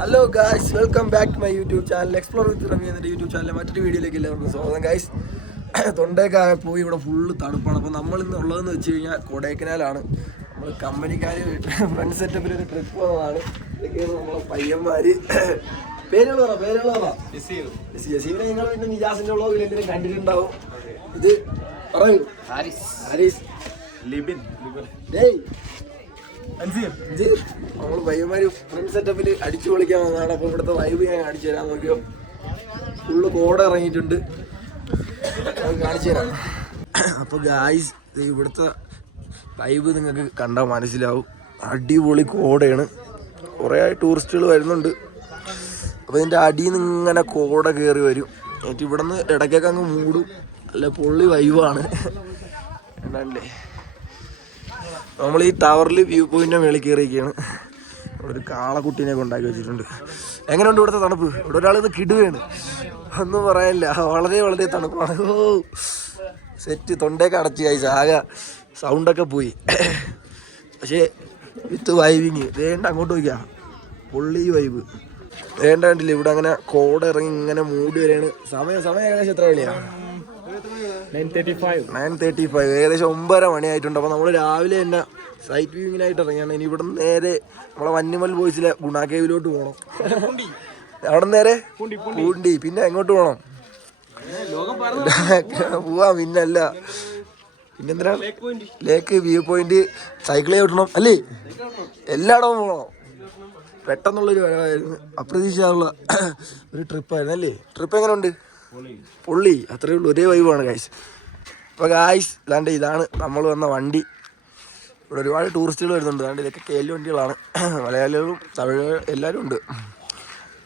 Hello guys, welcome back to my YouTube channel explore with Rami എന്ന YouTube ചാനലിലെ മറ്റൊരു വീഡിയോയിലേക്ക് എല്ലാവർക്കും സ്വാഗതം. ഗായ്സ്, തൊണ്ടയൊക്കെ പോയി ഇവിടെ ഫുള്ള് തണുപ്പാണ്. അപ്പോൾ നമ്മളിന്ന് ഉള്ളതെന്ന് വെച്ച് കഴിഞ്ഞാൽ കൊടൈക്കനാലാണ്. നമ്മൾ കമ്പനിക്കാർ ഫ്രണ്ട് സെറ്റപ്പിൽ ഒരു ട്രിപ്പ് പോകുന്നതാണ്. ഇതൊക്കെയാണ് നമ്മളെ പയ്യന്മാർ. പേരുകളാ ജസീമിനെ നിങ്ങൾ പിന്നെ നിജാസിൻ്റെ വ്ളോഗിൽ എന്തെങ്കിലും കണ്ടിട്ടുണ്ടാവും. ഇത് പറയൂ. ഹാരിസ്, ലിബിൻ, നമ്മൾ പയ്യന്മാര് ഫ്രണ്ട് സെറ്റപ്പിൽ അടിച്ചു പൊളിക്കാൻ വന്നതാണ്. അപ്പോൾ ഇവിടുത്തെ വൈബ് ഞാൻ കാണിച്ചു തരാൻ നോക്കിയോ. ഫുള്ള് കോട ഇറങ്ങിയിട്ടുണ്ട്, കാണിച്ചു തരാം. അപ്പോൾ ഗായ്സ്, ഇവിടുത്തെ വൈബ് നിങ്ങൾക്ക് കണ്ടാൽ മനസ്സിലാവും. അടിപൊളി കോടയാണ്. കുറേ ടൂറിസ്റ്റുകൾ വരുന്നുണ്ട്. അപ്പോൾ ഇതിൻ്റെ അടിയിൽ നിന്ന് ഇങ്ങനെ കോട കയറി വരും. എന്നിട്ട് ഇവിടെ നിന്ന് ഇടയ്ക്കൊക്കെ അങ്ങ് മൂടും. അല്ല പൊള്ളി വൈബാണ്. എന്താണ്ടേ, നമ്മൾ ഈ ടവറിൽ വ്യൂ പോയിൻ്റെ മേളിൽ കയറിയൊക്കെയാണ്. ഒരു കാളക്കുട്ടീനെ ഉണ്ടാക്കി വെച്ചിട്ടുണ്ട്. എങ്ങനെയുണ്ട് ഇവിടുത്തെ തണുപ്പ്? ഇവിടെ ഒരാളിത് കിടുകയാണ്, ഒന്നും പറയാനില്ല. വളരെ വളരെ തണുപ്പാണ്. ഓ സെറ്റ്. തൊണ്ടയൊക്കെ അടച്ച് കഴിച്ച ആകെ സൗണ്ടൊക്കെ പോയി. പക്ഷേ വിത്ത് വൈബിങ് വേണ്ട. അങ്ങോട്ട് പോയിക്കാം, പൊള്ളി വൈബ് വേണ്ട. കണ്ടില്ല ഇവിടെ അങ്ങനെ കോട ഇറങ്ങി ഇങ്ങനെ മൂടി വരെയാണ്. സമയം ഏകദേശം എത്ര കളിയാണ്? 9:35. ഏകദേശം 9:30 മണിയായിട്ടുണ്ട്. അപ്പോൾ നമ്മൾ രാവിലെ തന്നെ സൈറ്റ് വ്യൂവിങ്ങിനായിട്ട് ഇറങ്ങിയാണ്. ഇനി ഇവിടെ നിന്ന് നേരെ നമ്മളെ വന്യമൽ ബോയ്സിലെ ഗുണ കേവിലോട്ട് പോകണം. അവിടെ നിന്ന് നേരെ പൂണ്ടി, പിന്നെ എങ്ങോട്ട് പോകണം? പോവാം. പിന്നല്ല പിന്നെന്തിനാ? ലേക്ക് വ്യൂ പോയിന്റ് സൈക്കിൾ ചവിട്ടണം അല്ലേ? എല്ലായിടവും പോകണം. പെട്ടെന്നുള്ളൊരു വരവായിരുന്നു, അപ്രതീക്ഷിച്ചുള്ള ഒരു ട്രിപ്പായിരുന്നു അല്ലേ? ട്രിപ്പ് എങ്ങനെ ഉണ്ട്? പൊള്ളി. അത്രയേ ഉള്ളൂ, ഒരേ വൈബാണ് ഗായ്സ്. അപ്പോൾ ഗായ്സ്, ഇതാണ് നമ്മൾ വന്ന വണ്ടി. ഇവിടെ ഒരുപാട് ടൂറിസ്റ്റുകൾ വരുന്നുണ്ട്. അതാണ്ട് ഇതൊക്കെ കേല് വണ്ടികളാണ്. മലയാളികളും തമിഴ് എല്ലാവരും ഉണ്ട്.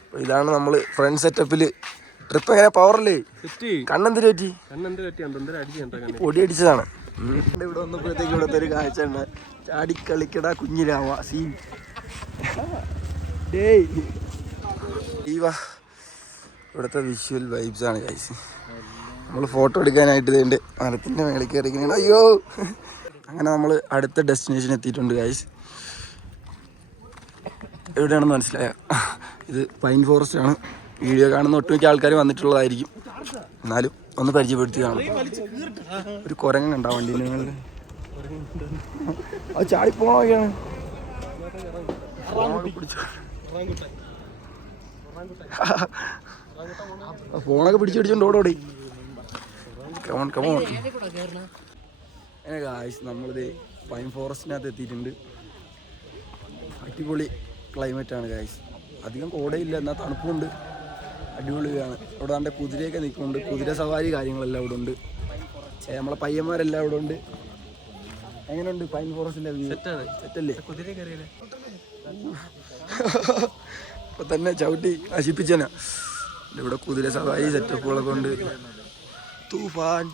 അപ്പോൾ ഇതാണ് നമ്മൾ ഫ്രണ്ട് സെറ്റപ്പിൽ ട്രിപ്പ്. എങ്ങനെ പവറല്ലേ? കണ്ണെന്തിരി പറ്റി? പൊടി അടിച്ചതാണ്. ഇവിടെ വന്നപ്പോഴത്തേക്ക് ഇവിടുത്തെ ഒരു കാഴ്ച ഉണ്ട്. ചാടിക്കളിക്കട കുഞ്ഞിരാമ സീൻ. ഇവിടുത്തെ വിഷ്വൽ വൈബ്സ് ആണ് ഗൈസ്. നമ്മൾ ഫോട്ടോ എടുക്കാനായിട്ട് ഇതിൻ്റെ മരത്തിൻ്റെ മേളിൽ കയറിയിരിക്കുകയാണ്. അയ്യോ, അങ്ങനെ നമ്മൾ അടുത്ത ഡെസ്റ്റിനേഷൻ എത്തിയിട്ടുണ്ട് ഗൈസ്. എവിടെയാണെന്ന് മനസ്സിലായോ? ഇത് പൈൻ ഫോറസ്റ്റ് ആണ്. വീഡിയോ കാണുന്ന ഒട്ടുമിക്ക ആൾക്കാർ വന്നിട്ടുള്ളതായിരിക്കും. എന്നാലും ഒന്ന് പരിചയപ്പെടുത്തി കാണും. ഒരു കുരങ്ങൻ ഉണ്ടാവും വണ്ടീൻ്റെ മേളിൽ. അത് ചാടിപ്പോണൊക്കെയാണ്. ഫോണൊക്കെ പിടിച്ചോണ്ട് ഓടോടി. ഗായ്സ്, നമ്മളിത് പൈൻ ഫോറസ്റ്റിനകത്ത് എത്തിയിട്ടുണ്ട്. അടിപൊളി ക്ലൈമറ്റാണ് ഗായ്സ്. അധികം കോടയില്ല, എന്നാൽ തണുപ്പുണ്ട്. അടിപൊളിയാണ്. ഇവിടെ നല്ല കുതിരയൊക്കെ നിൽക്കുന്നുണ്ട്. കുതിര സവാരി കാര്യങ്ങളെല്ലാം ഇവിടെ ഉണ്ട്. നമ്മളെ പയ്യന്മാരെല്ലാം ഇവിടെ ഉണ്ട്. എങ്ങനെയുണ്ട് പൈൻ ഫോറസ്റ്റിൻ്റെ? സെറ്റല്ലേ? കുതിര കയറിയല്ലേ? ഇപ്പൊ തന്നെ ചവിട്ടി നശിപ്പിച്ചന. ഇവിടെ കുതിര സവാരി സെറ്റപ്പുകളൊക്കെ ഉണ്ട്. തൂഫാൻ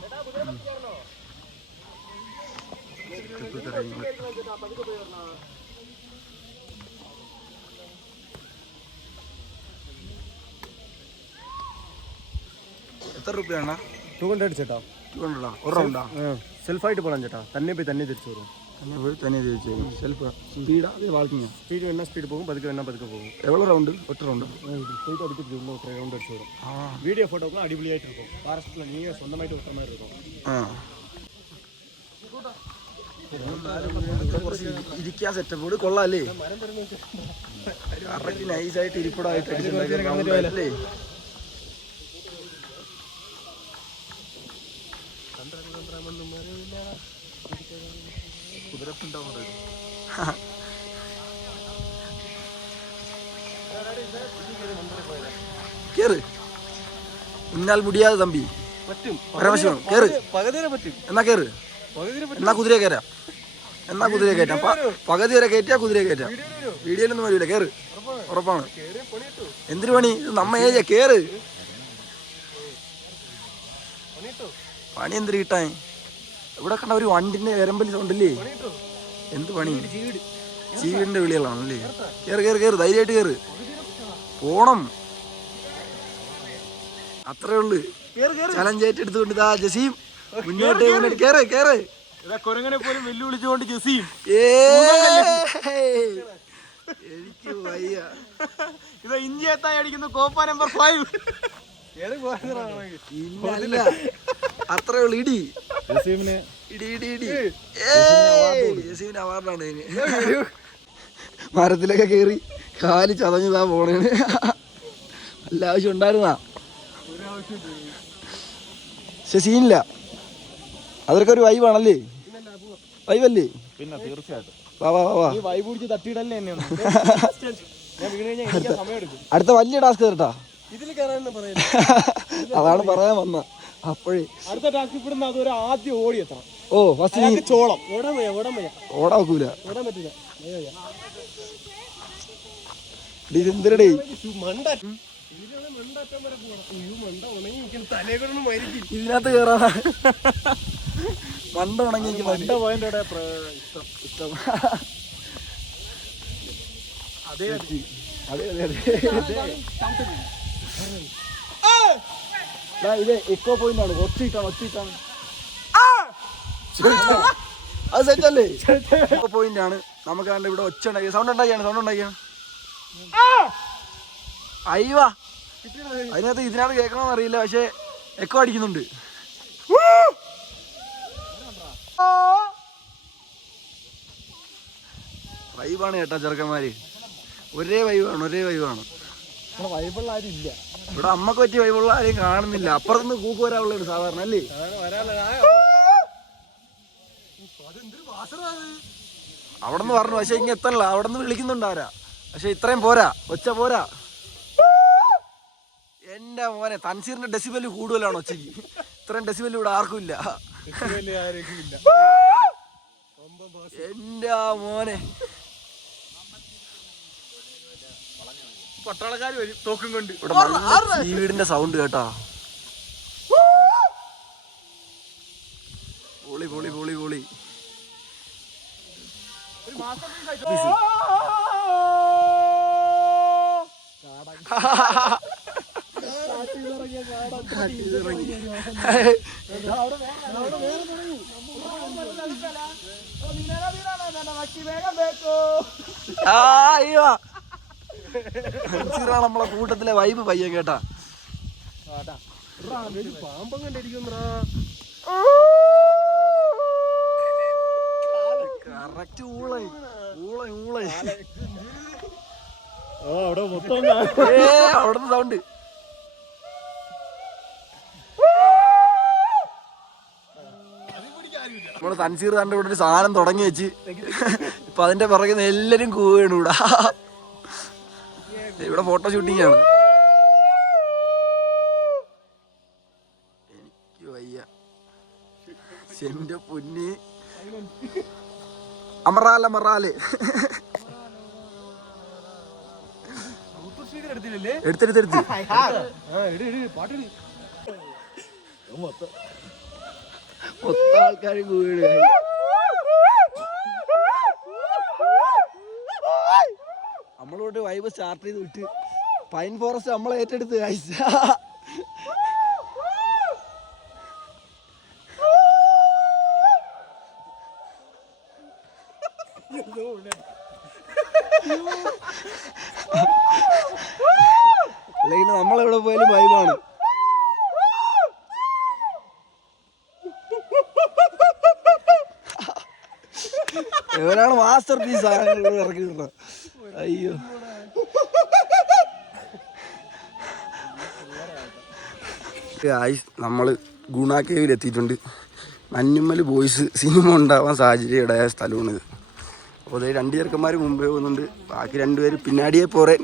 എത്ര രൂപയാണ്? 200 ചേട്ടാ. 200 ഒരു റൗണ്ടാ? സെൽഫായിട്ട് പോകണം ചേട്ടാ. തന്നെ പോയി തന്നെ തിരിച്ചു വരും. തന്നെ തിരിച്ചു വരും. സെൽഫ് സ്പീഡാ? വാക്കിങ്ങാ? സ്പീഡ് വേണ സ്പീഡ് പോകും, പതുക്കെ പോകും. എவ்வளோ റൗണ്ട്? ഒറ്റ റൗണ്ട് போயிட்டு அடிக்கிட்டு ஒரு ரவுண்ட் அடிச்சு வரும். வீடியோ ஃபோட்டோக்குலாம் அடிபொலியாயிட்டு இருக்கும். ஃபாரஸ்ட்ல நீங்க சொந்தமாയിട്ട് വെക്കുന്ന மாதிரி இருக்கும். ഇരിക്കാൻ സെറ്റപ്പോട് കൊള്ളാല്ലേ? കറക്റ്റ് നൈസായിട്ട് ഇരിപ്പിടായിട്ട് അടിച്ചിട്ടുണ്ടാക്കില്ലേ? കുതിരപ്പുണ്ടാവുന്നത് കേറ്. മുന്നാൽ മുടിയാതെ തമ്പി പരമശിവൻ കേറ്. എന്നാ കേറ്. എന്നാ കുതിരയെ കയറ്റാം. പകുതി വരെ കയറ്റാ കുതിരയെ കയറ്റാം. വീഡിയോയിലൊന്നും വരില്ല. കേറ്, ഉറപ്പാണ്. എന്തിനു പണി? നമ്മ ഏരിയ കേറ്. പണി എന്തിനു കിട്ടാൻ? ഇവിടെ കണ്ട ഒരു വണ്ടിന്റെ എരമ്പലി സൗണ്ടല്ലേ? എന്ത് പണി? ചീവിന്റെ വിളികളാണല്ലേ? കേറ് കേറ് കേറ്, ധൈര്യമായിട്ട് കേറ്. പോണം, അത്രേ ഉള്ളു. ചലഞ്ച് ഏറ്റെടുത്തുകൊണ്ട് ഇതാ ജസീം മുന്നോട്ട് കേറ് കേറ്. കൊരങ്ങനെ പോലും വെല്ലുവിളിച്ചുകൊണ്ട് ജസീം എനിക്ക് വയ്യ. ഇത് ഇഞ്ചിയെത്തായി അടിക്കുന്നു കോപ്പ നമ്പർ 5. ഇല്ല അത്രേ ഉള്ളു. ഇടി അവാർഡാണ് ഇതിന്. മരത്തിലൊക്കെ കേറി കാല് ചതഞ്ഞതാ പോണേന്. നല്ല ആവശ്യം ഉണ്ടായിരുന്നാ പക്ഷെ സീനില്ല. അതൊക്കെ ഒരു വൈബാണല്ലേ? വൈബല്ലേ? പിന്നെ തീർച്ചയായിട്ടും വാ വാ വാ. വൈബ് പിടിച്ച് തട്ടിയിടല്ലേ എന്നെ. അടുത്ത വലിയ ടാസ്ക് കേട്ടാ. ഇതിൽ കയറാൻ പറയുന്നത് അതാണ് പറയാൻ വന്ന. അപ്പോഴേ അടുത്ത ടാസ്ക് ഇവിടുന്ന് അതൊരു ആദ്യം ഓടി എത്തണം. ഓ ഫസ്റ്റ് ചോളം ഓടാൻ ഓടാക്കൂല. ഓടാൻ പറ്റില്ല. ഇതെന്തരടേ ഇതിനകത്ത് കേറാ. മണ്ട ഉണങ്ങി മണ്ട പോയിന്റ് ഇഷ്ടം. അതെ അതെ അതെ ഇത് എക്കോ പോയിന്റ് ആണ്. ഒച്ചയിട്ടാണ് അത് സെറ്റല്ലേ? എക്കോ പോയിന്റ് ആണ്. നമുക്ക് കണ്ട ഇവിടെ ഒച്ച ഉണ്ടാക്കിയ സൗണ്ട് ഉണ്ടാക്കിയാണ്. അയ്യവാ അതിനകത്ത് ഇതിനകത്ത് കേൾക്കണമെന്ന് അറിയില്ല, പക്ഷെ എക്കോ അടിക്കുന്നുണ്ട്. വൈബാണ് കേട്ടാ ചെറുക്കന്മാര്. ഒരേ വൈബാണ്. വൈബുള്ള ആരും ഇല്ല ഇവിടെ. അമ്മക്ക് പറ്റിയ വൈബുള്ള ആരെയും കാണുന്നില്ല. അപ്പുറത്തുനിന്ന് കൂക്ക് വരാനുള്ളതാണ് സാധാരണ അല്ലേ? അവിടെ നിന്ന് പറഞ്ഞു, പക്ഷെ ഇങ്ങനെ എത്തല്ല. അവിടെ നിന്ന് വിളിക്കുന്നുണ്ട് ആരാ, പക്ഷെ ഇത്രയും പോരാ, ഒച്ച പോരാ. എന്റെ മോനെ തൻസീറിന്റെ ഡെസിബല് കൂടുതലാണ് ഒച്ചയ്ക്ക്. ഇത്രയും ഡെസിബല് ഇവിടെ ആർക്കും ഇല്ല. എന്റെ മോനെ പട്ടാളക്കാർ വരും തോക്കും കൊണ്ട്. ഇവിടെ ഈ വീടിന്റെ സൗണ്ട് കേട്ടാ. പൊളി പൊളി പൊളി പൊളി. നമ്മളെ കൂട്ടത്തിലെ വൈബ് പയ്യൻ കേട്ടാ. പാമ്പം കണ്ടിരിക്കും. കറക്റ്റ് ഊള അവിടെ മൊത്തം അവിടുന്ന് സൗണ്ട്. നമ്മള് തൻസീർ കണ്ട ഇവിടെ ഒരു സാധനം തുടങ്ങി വെച്ച് ഇപ്പൊ അതിന്റെ പിറകുന്ന എല്ലാരും കൂവേണ് ഇവിടെ. ഇവിടെ ഫോട്ടോ ഷൂട്ടിംഗ് ആണ്. എനിക്ക് വയ്യ. എന്റെ പൊന്നി അമറാല് എടുത്തെടുത്തെടുത്ത് മൊത്തം ആൾക്കാര് കൂടെ. നമ്മളോട്ട് വൈബ് സ്റ്റാർട്ട് ചെയ്ത് വിട്ട് പൈൻ ഫോറസ്റ്റ് നമ്മളെ ഏറ്റെടുത്ത് കഴിച്ച. അല്ലെങ്കിൽ നമ്മളെവിടെ പോയാലും വൈബാണ്. ഇവരാണ് മാസ്റ്റർ പീസ് സാധനങ്ങൾ ഇറക്കി കിട്ടുന്നത്. അയ്യോ നമ്മള് ഗുണ കേവിൽ എത്തിയിട്ടുണ്ട്. മഞ്ഞുമ്മൽ ബോയ്സ് സിനിമ ഉണ്ടാവാൻ സാഹചര്യമായ സ്ഥലമാണിത്. അപ്പോൾ അതേ 2 ചെറുക്കന്മാർ മുമ്പേ പോകുന്നുണ്ട്, ബാക്കി 2 പേര് പിന്നാടിയെ പോറേ.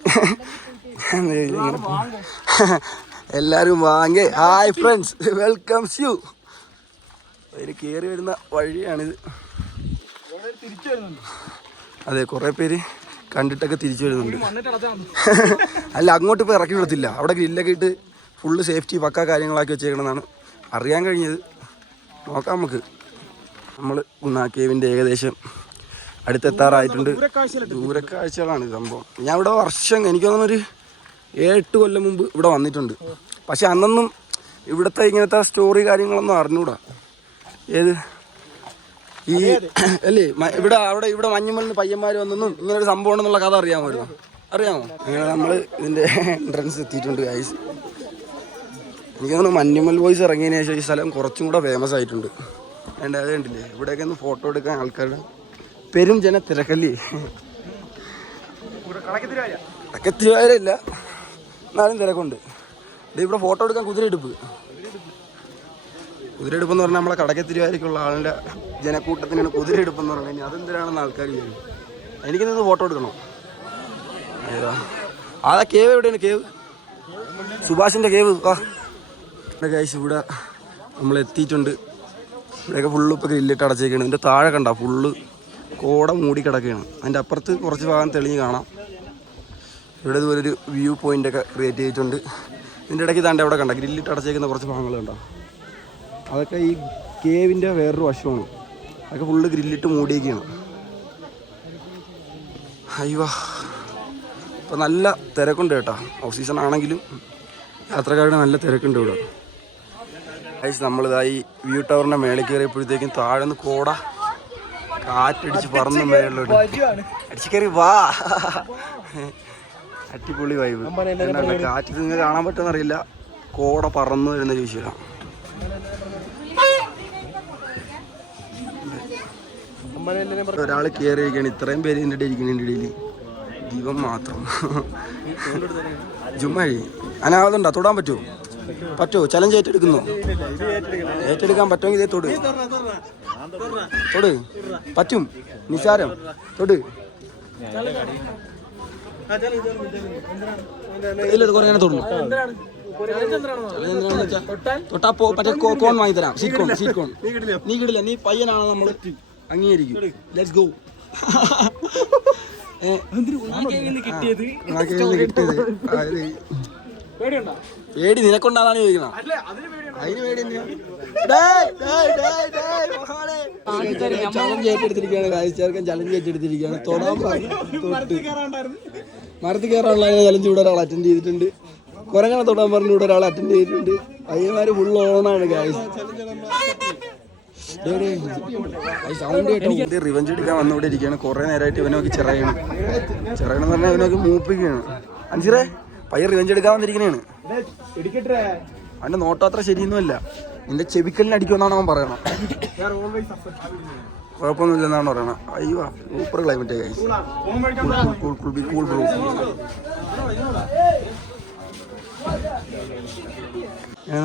എല്ലാവരും വാങ്ങേ. Hi friends, welcomes you. അതിൽ കയറി വരുന്ന വഴിയാണിത്. അതെ, കുറേ പേര് കണ്ടിട്ടൊക്കെ തിരിച്ചു വരുന്നുണ്ട്. അല്ല, അങ്ങോട്ട് ഇപ്പോൾ ഇറക്കി വിടത്തില്ല. അവിടെ ഗ്രില്ലൊക്കെ ഇട്ട് ഫുള്ള് സേഫ്റ്റി പക്ക കാര്യങ്ങളാക്കി വെച്ചേക്കണമെന്നാണ് അറിയാൻ കഴിഞ്ഞത്. നോക്കാം നമുക്ക്. നമ്മൾ ഗുണ കേവിൻ്റെ ഏകദേശം അടുത്തെത്താറായിട്ടുണ്ട്. ദൂരക്കാഴ്ചകളാണ് സംഭവം. ഞാൻ ഇവിടെ എനിക്ക് തോന്നുന്നൊരു 7-8 കൊല്ലം മുമ്പ് ഇവിടെ വന്നിട്ടുണ്ട്. പക്ഷെ അന്നൊന്നും ഇവിടുത്തെ ഇങ്ങനത്തെ സ്റ്റോറി കാര്യങ്ങളൊന്നും അറിഞ്ഞൂടാ. ഏത് ഈ അല്ലേ ഇവിടെ മഞ്ഞുമലിന് പയ്യന്മാർ വന്നെന്നും ഇങ്ങനെ ഒരു സംഭവം ഉണ്ടെന്നുള്ള കഥ അറിയാമോ? അങ്ങനെ നമ്മൾ ഇതിൻ്റെ എൻട്രൻസ് എത്തിയിട്ടുണ്ട് ഗൈസ്. എനിക്ക് തോന്നുന്നു മഞ്ഞുമൽ ബോയ്സ് ഇറങ്ങിയതിന് ശേഷം ഈ സ്ഥലം കുറച്ചും കൂടെ ഫേമസ് ആയിട്ടുണ്ട്. അത് കണ്ടില്ലേ, ഇവിടെയൊക്കെ ഒന്ന് ഫോട്ടോ എടുക്കാൻ ആൾക്കാരുടെ പെരും ജന തിരക്കല്ലേ. കടക്കത്തിരുവാരില്ല, എന്നാലും തിരക്കുണ്ട്. ഇവിടെ ഫോട്ടോ എടുക്കാൻ കുതിരയെടുപ്പ് എന്ന് പറഞ്ഞാൽ നമ്മളെ കടക്കത്തിരുവാരിക്കുള്ള ആളിൻ്റെ ജനക്കൂട്ടത്തിനാണ് കുതിരയെടുപ്പെന്ന് പറഞ്ഞു കഴിഞ്ഞാൽ അതെന്തിനാണെന്ന് ആൾക്കാർ ചോദിക്കും. എനിക്കിന്ന് ഫോട്ടോ എടുക്കണോ? ഏതാ ആ കേവ്? എവിടെയാണ് കേവ്? സുഭാഷിൻ്റെ കേവ്. ഗൈസ് ഇവിടെ നമ്മൾ എത്തിയിട്ടുണ്ട്. ഇവിടെയൊക്കെ ഫുള്ള് ഇപ്പോൾ ഗ്രില്ലിട്ട് അടച്ചേക്കാണ്. ഇതിൻ്റെ താഴെ കണ്ട ഫുള്ള് കോട മൂടി കിടക്കുകയാണ്. അതിൻ്റെ അപ്പുറത്ത് കുറച്ച് ഭാഗം തെളിഞ്ഞ് കാണാം. ഇവിടെ ഇതുപോലൊരു വ്യൂ പോയിൻ്റൊക്കെ ക്രിയേറ്റ് ചെയ്തിട്ടുണ്ട്. ഇതിൻ്റെ ഇടയ്ക്ക് താണ്ട് അവിടെ കണ്ട ഗ്രില്ലിട്ട് അടച്ചേക്കുന്ന കുറച്ച് ഭാഗങ്ങൾ കണ്ടോ. അതൊക്കെ ഈ കേവിൻ്റെ വേറൊരു വശമാണ്. അതൊക്കെ ഫുള്ള് ഗ്രില്ലിട്ട് മൂടിയൊക്കെയാണ്. അയ്യോ, ഇപ്പം നല്ല തിരക്കുണ്ട് കേട്ടോ. ഓഫ് സീസൺ ആണെങ്കിലും യാത്രക്കാരുടെ നല്ല തിരക്കുണ്ട് ഇവിടെ. ഗൈസ് നമ്മളിതായി വ്യൂ ടവറിൻ്റെ മേളിൽ കയറിയപ്പോഴത്തേക്കും താഴെ നിന്ന് കോട കാറ്റടിച്ച് പറന്ന് മേളിലോട്ട് അടിച്ചു കയറി. വാ, അടിപൊളി വൈബ്. കാറ്റ് നിങ്ങൾക്ക് കാണാൻ പറ്റുമെന്നറിയില്ല, കോട പറന്നു വരുന്ന ചോദിച്ചാൽ. ഒരാൾ കയറിയിരിക്കുകയാണ്. ഇത്രയും പേര് എൻ്റെ ഇടയിൽ ഇരിക്കുന്നതിൻ്റെ ഇടയിൽ ദീപം മാത്രം. ജുമ്മഴി അനാവതുണ്ടോ? തൊടാൻ പറ്റുമോ? ചലഞ്ച് ഏറ്റെടുക്കുന്നോ? ഏറ്റെടുക്കാൻ പറ്റുമെങ്കിൽ ഇതേ തൊട് പറ്റും. നിസാരം തൊട്. ഇല്ല, കുറെ തൊടുന്നു. തൊട്ടാ മറ്റേ കോൺ വാങ്ങി തരാം. സീറ്റ് കോൺ നീ കിടില്ല. നീ പയ്യനാണ്, നമ്മൾ അംഗീകരിക്കും. Let's go. പേടി നിനക്കൊണ്ടാന്നാണ് ചോദിക്കണം. അതിന് പേടി ചലഞ്ച് ഏറ്റെടുത്തിരിക്കുകയാണ്. കാഴ്ചക്കാർക്ക് ചലഞ്ച് ഏറ്റെടുത്തിരിക്കുകയാണ്. തൊടാൻ മരത്തിൽ കയറാനുള്ള ചലഞ്ച് ഇവിടെ ഒരാൾ അറ്റൻഡ് ചെയ്തിട്ടുണ്ട്. കുരങ്ങനെ തൊടാൻ പറഞ്ഞ് ഇവിടെ ഒരാൾ അറ്റൻഡ് ചെയ്തിട്ടുണ്ട്. പയ്യന്മാര് ഫുള്ള് ഓണാണ് കാഴ്ച. സൗണ്ട് കേട്ടോ. റിവഞ്ച് എടുക്കാൻ വന്നിവിടെ ഇരിക്കുകയാണ്. കുറെ നേരമായിട്ട് ഇവനൊക്കെ ചെറിയണം എന്ന് പറഞ്ഞാൽ ഇവനൊക്കെ മൂപ്പിക്കുകയാണ്. അഞ്ചിറേ പയ്യ റിവഞ്ച് എടുക്കാൻ വന്നിരിക്കണേണ്. അവന്റെ നോട്ടം അത്ര ശരിയൊന്നുമല്ല. നിന്റെ ചെവിക്കലിന് അടിക്കുമെന്നാണ് അവൻ പറയണം. കുഴപ്പമൊന്നുമില്ലെന്നാണ് പറയണം. അയ്യോ, സൂപ്പർ ക്ലൈമറ്റ്.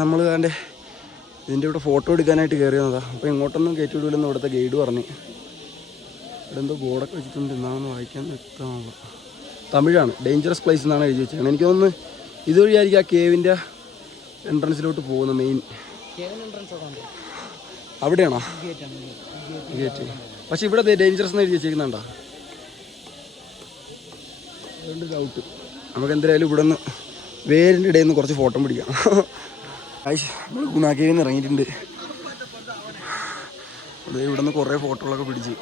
നമ്മൾ അതിൻ്റെ ഇതിൻ്റെ ഇവിടെ ഫോട്ടോ എടുക്കാനായിട്ട് കയറി വന്നതാണ്. അപ്പോൾ ഇങ്ങോട്ടൊന്നും കയറ്റി വിടില്ലെന്ന് ഇവിടുത്തെ ഗൈഡ് പറഞ്ഞു. ഇവിടെ എന്തോ ബോർഡൊക്കെ വെച്ചിട്ടുണ്ട്, എന്നാണെന്ന് വായിക്കാൻ വ്യക്തമാവുക. തമിഴാണ്. ഡേഞ്ചറസ് പ്ലേസ് എന്നാണ് എഴുതി വെച്ചത്. എനിക്ക് തോന്നുന്നു ഇതുവഴിയായിരിക്കും ആ കേവിൻ്റെ എൻട്രൻസിലോട്ട് പോകുന്നത്. മെയിൻ അവിടെയാണോ ഗേറ്റ്? പക്ഷെ ഇവിടെ ഡേഞ്ചറസ് എന്ന് എഴുതി വെച്ചേക്കുന്നുണ്ടോ? അതുകൊണ്ട് ഡൗട്ട്. നമുക്ക് എന്തായാലും ഇവിടെ നിന്ന് വേരിൻ്റെ ഇടയിൽ നിന്ന് കുറച്ച് ഫോട്ടോ പിടിക്കാം. നമ്മൾ ഗുണാക്കേവിൽ നിന്ന് ഇറങ്ങിയിട്ടുണ്ട്. അത് ഇവിടെ നിന്ന് കുറേ ഫോട്ടോകളൊക്കെ പിടിച്ച്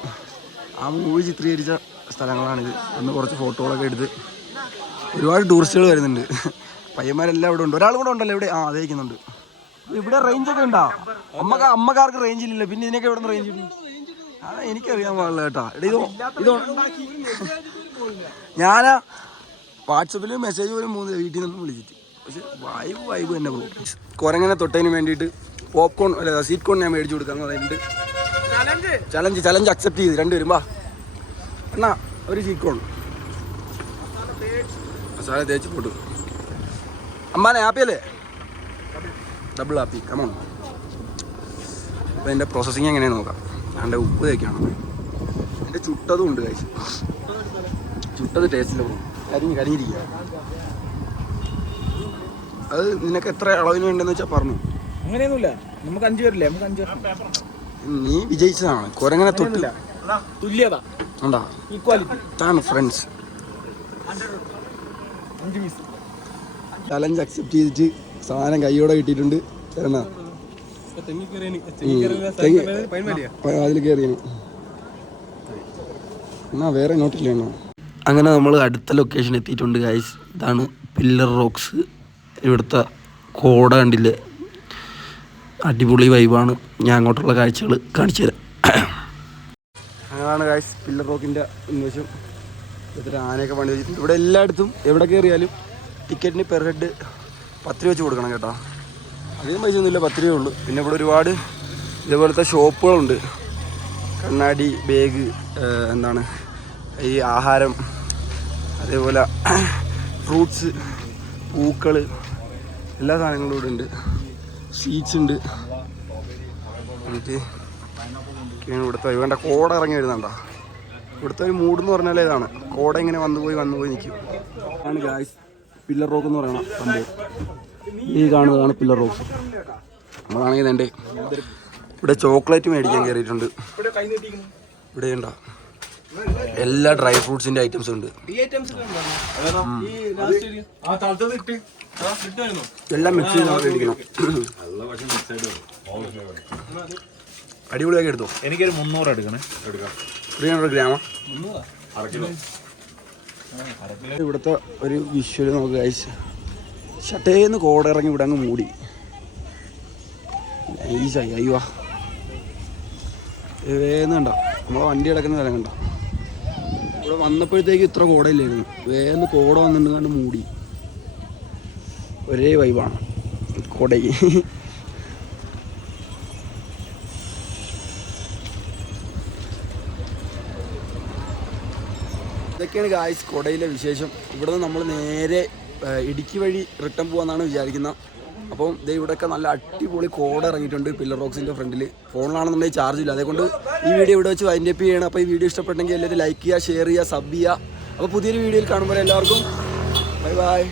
ആ മൂവി ചിത്രീകരിച്ച സ്ഥലങ്ങളാണിത്. ഒന്ന് കുറച്ച് ഫോട്ടോകളൊക്കെ എടുത്ത് ഒരുപാട് ടൂറിസ്റ്റുകൾ വരുന്നുണ്ട്. പയ്യന്മാരെല്ലാം ഇവിടെ ഉണ്ട്. ഒരാൾ കൂടെ ഉണ്ടല്ലോ ഇവിടെ. അതേക്കുന്നുണ്ട്. ഇവിടെ റേഞ്ചൊക്കെ ഉണ്ടോ? അമ്മക്കാർക്ക് റേഞ്ചില്ലല്ലോ, പിന്നെ ഇതിനൊക്കെ ഇവിടെ നിന്ന് റേഞ്ച് ഉണ്ട്. എനിക്കറിയാൻ പാടില്ല കേട്ടോ. ഇത് ഞാനാ വാട്സപ്പിൽ മെസ്സേജ് പോലും വീട്ടിൽ നിന്നും വിളിച്ചിട്ട്. പക്ഷെ വൈബ് തന്നെ പോകും. കുരങ്ങനെ തൊട്ടതിന് വേണ്ടിയിട്ട് പോപ്കോൺ അല്ല സ്വീറ്റ് കോൺ ഞാൻ മേടിച്ചു കൊടുക്കാന്ന് പറഞ്ഞിട്ടുണ്ട്. ചലഞ്ച് അക്സെപ്റ്റ് ചെയ്ത് രണ്ടുപേരും. വാ എന്നാ ഒരു സ്വീറ്റ് കോൺ മസാല തേച്ച് പോട്ടു. അമ്മാനെ ഹാപ്പിയല്ലേ? Double happy. കമോൺ. അപ്പോൾ എൻ്റെ പ്രോസസ്സിങ് എങ്ങനെയാണ് നോക്കാം. എൻ്റെ ഉപ്പ് തേക്കാണ്. എൻ്റെ ചുട്ടതും ഉണ്ട് കഴിച്ച്. ചുട്ടത് ടേസ്റ്റില്ല പോകും. കരിഞ്ഞിരിക്കുക. അത് നിനക്ക് എത്ര അളവിന് വേണ്ടെന്ന് വെച്ചാൽ പറഞ്ഞു. അങ്ങനെയൊന്നുമില്ല, നമുക്ക് 5 പേരില്ലേ? നമുക്ക് 5 പേർ. നീ വിജയിച്ചതാണ്. കുരങ്ങനെ തൊട്ടില്ല. തുല്യത ഉണ്ടാ, ഈക്വാലിറ്റി ഫ്രണ്ട്സ്. ചലഞ്ച് അക്സെപ്റ്റ് ചെയ്തിട്ട് സാധനം കൈയോടെ കിട്ടിയിട്ടുണ്ട്. അതിൽ കയറിയാണ് എന്നാ വേറെ നോട്ടില്ല. അങ്ങനെ നമ്മൾ അടുത്ത ലൊക്കേഷൻ എത്തിയിട്ടുണ്ട് ഗൈസ്. ഇതാണ് പില്ലർ റോക്സ്. ഇവിടുത്തെ കോട കണ്ടില്ലേ, അടിപൊളി വൈബാണ്. ഞാൻ അങ്ങോട്ടുള്ള കാഴ്ചകൾ കാണിച്ചു തരാം. അതാണ് ഗൈസ് പില്ലർ റോക്കിൻ്റെ ഉന്മേഷം. ഇത്ര ആനയൊക്കെ പണി വെച്ചിട്ടുണ്ട്. ഇവിടെ എല്ലായിടത്തും എവിടെ കയറിയാലും ടിക്കറ്റിന് പെർ ഹെഡ് 10 രൂപ വെച്ച് കൊടുക്കണം കേട്ടോ. അധികം പൈസ ഒന്നുമില്ല, 10 രൂപയേ ഉള്ളൂ. പിന്നെ ഇവിടെ ഒരുപാട് ഇതേപോലത്തെ ഷോപ്പുകളുണ്ട്. കണ്ണാടി, ബാഗ്, എന്താണ് ഈ ആഹാരം, അതേപോലെ ഫ്രൂട്ട്സ്, പൂക്കൾ, എല്ലാ സാധനങ്ങളും ഇവിടെ ഉണ്ട്. സ്വീറ്റ്സ് ഉണ്ട്. എന്നിട്ട് ഇവിടുത്തെ വേണ്ട കോട ഇറങ്ങി വരുന്നുണ്ടോ. ഇവിടുത്തെ ഒരു മൂഡ് എന്ന് പറഞ്ഞാൽ ഇതാണ്. കോട ഇങ്ങനെ വന്നു പോയി നിൽക്കും. ആണ് ഗായ്സ് പില്ലർ റോക്ക് എന്ന് പറയുന്ന സംഭവം. ഈ കാണുന്നതാണ് പില്ലർ റോക്ക്. നമ്മളാണെങ്കിൽ എൻ്റെ ഇവിടെ ചോക്ലേറ്റ് മേടിക്കാൻ കയറിയിട്ടുണ്ട്. ഇവിടെ ഉണ്ടോ എല്ലാ ഡ്രൈ ഫ്രൂട്ട്സിൻ്റെ ഐറ്റംസും ഉണ്ട്. എല്ലാം മിക്സ് ചെയ്ത് നമ്മൾ മേടിക്കണം. അടിപൊളിയാക്കി എടുത്തോ. എനിക്കൊരു 300 എടുക്കണേ. 300 ഗ്രാമ. ഇവിടുത്തെ ഒരു വിഷ്വല് നമുക്ക് ഗൈസ്. ഷട്ടേന്ന് കോട ഇറങ്ങി ഇവിടെ അങ്ങ് മൂടി. നൈസായി. അയ്യോ വേന്ന് കണ്ടോ നമ്മളെ വണ്ടി കിടക്കുന്ന സ്ഥലം കണ്ടോ. ഇവിടെ വന്നപ്പോഴത്തേക്ക് ഇത്ര കോടയില്ലായിരുന്നു. വേന്ന് കോട വന്നിട്ട് കണ്ട് മൂടി. ഒരേ വൈബാണ് കോടയ്ക്ക്. ഇതൊക്കെയാണ് ഗായ്സ് കൊടയിലെ വിശേഷം. ഇവിടെ നിന്ന് നമ്മൾ നേരെ ഇടുക്കി വഴി റിട്ടേൺ പോകാമെന്നാണ് വിചാരിക്കുന്നത്. അപ്പം ദേ ഇവിടെയൊക്കെ നല്ല അടിപൊളി കോട ഇറങ്ങിയിട്ടുണ്ട് പില്ലർ റോക്സിൻ്റെ ഫ്രണ്ടിൽ. ഫോണിലാണെന്നുണ്ടെങ്കിൽ ചാർജ് ഇല്ല. അതുകൊണ്ട് ഈ വീഡിയോ ഇവിടെ വെച്ച് വൈൻഡ് അപ്പ് ചെയ്യണം. അപ്പോൾ ഈ വീഡിയോ ഇഷ്ടപ്പെട്ടെങ്കിൽ എല്ലാവരും ലൈക്ക് ചെയ്യുക, ഷെയർ ചെയ്യുക, സബ് ചെയ്യുക. അപ്പോൾ പുതിയൊരു വീഡിയോയിൽ കാണുമ്പോൾ എല്ലാവർക്കും ബൈ ബൈ.